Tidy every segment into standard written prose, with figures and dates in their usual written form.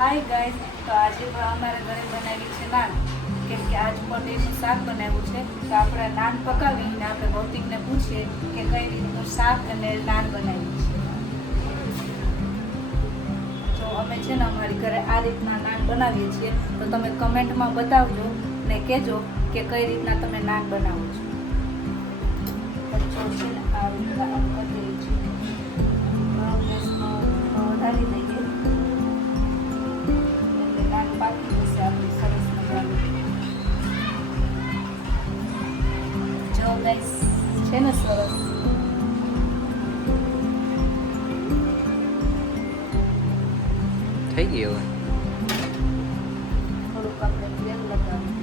Hi guys, તો આજે પણ અમારા ઘરે બનાવી છે નાન. કેમ કે આજ પનીરનું શાક બનાવ્યું છે, તો આપણે નાન પકાવીને આપણે ભૌતિકને પૂછીએ કે કઈ રીતનું શાક અને નાન બનાવ્યું છે. તો અમે છે ને અમારી ઘરે આ રીતના નાન બનાવીએ છીએ, તો તમે કમેન્ટમાં બતાવજો ને કહેજો કે કઈ રીતના તમે નાન બનાવો છો. કચ્ચો છે ને આ રીતના આમ કરી દઈએ છીએ, વધારી દઈએ એટલે નાન પાકી જશે આપણી સરસ મજાનું. જો ગાઈસ છે ને સરસ. થઈ ગઈ હવે. થોડુંક આપણે તેલ લગાવીશું.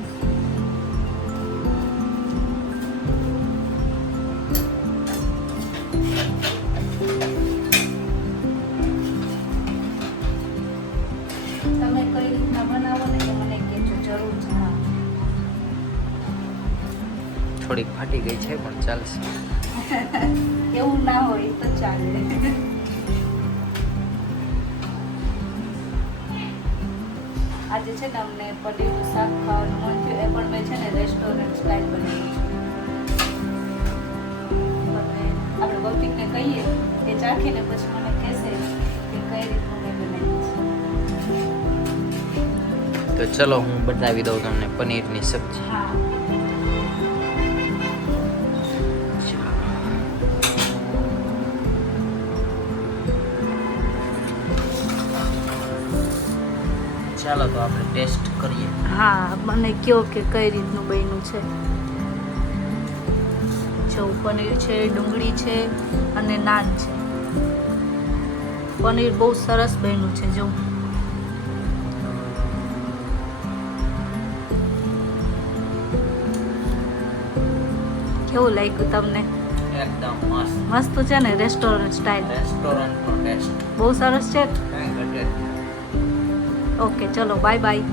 તમે કઈ રીતના બનાવો ને એ મને કહેજો, જરૂર જણાવો. થોડીક ફાટી ગઈ છે પણ ચાલશે. એવું ના હોય તો ચાલે. આજે છે ને અમને પનીરનું શાક ખાવાનું મન થયું, એ પણ મેં છે ને રેસ્ટોરન્ટ સ્ટાઇલ બનાવ્યું છે. હવે આપણે ભૌતિકને કહીએ એ ચાખીને પછી મને કહેશે કે કઈ રીતનું મેં બનાવ્યું છે. તો ચલો હું બતાવી દઉં તમને પનીરની સબ્જી. હા, ચાલો તો આપણે ટેસ્ટ કરીએ. હા, મને કહો કે કઈ રીતનું બન્યું છે. જો પનીર છે, ડુંગળી છે અને નાન છે. પનીર બહુ સરસ બન્યું છે. જો કેવું લાગ્યું તમને? એકદમ મસ્ત. મસ્ત છે ને, રેસ્ટોરન્ટ સ્ટાઇલ. રેસ્ટોરન્ટનો ટેસ્ટ બહુ સરસ છે. કાંઈ ઘટે. ઓકે, ચલો બાય બાય.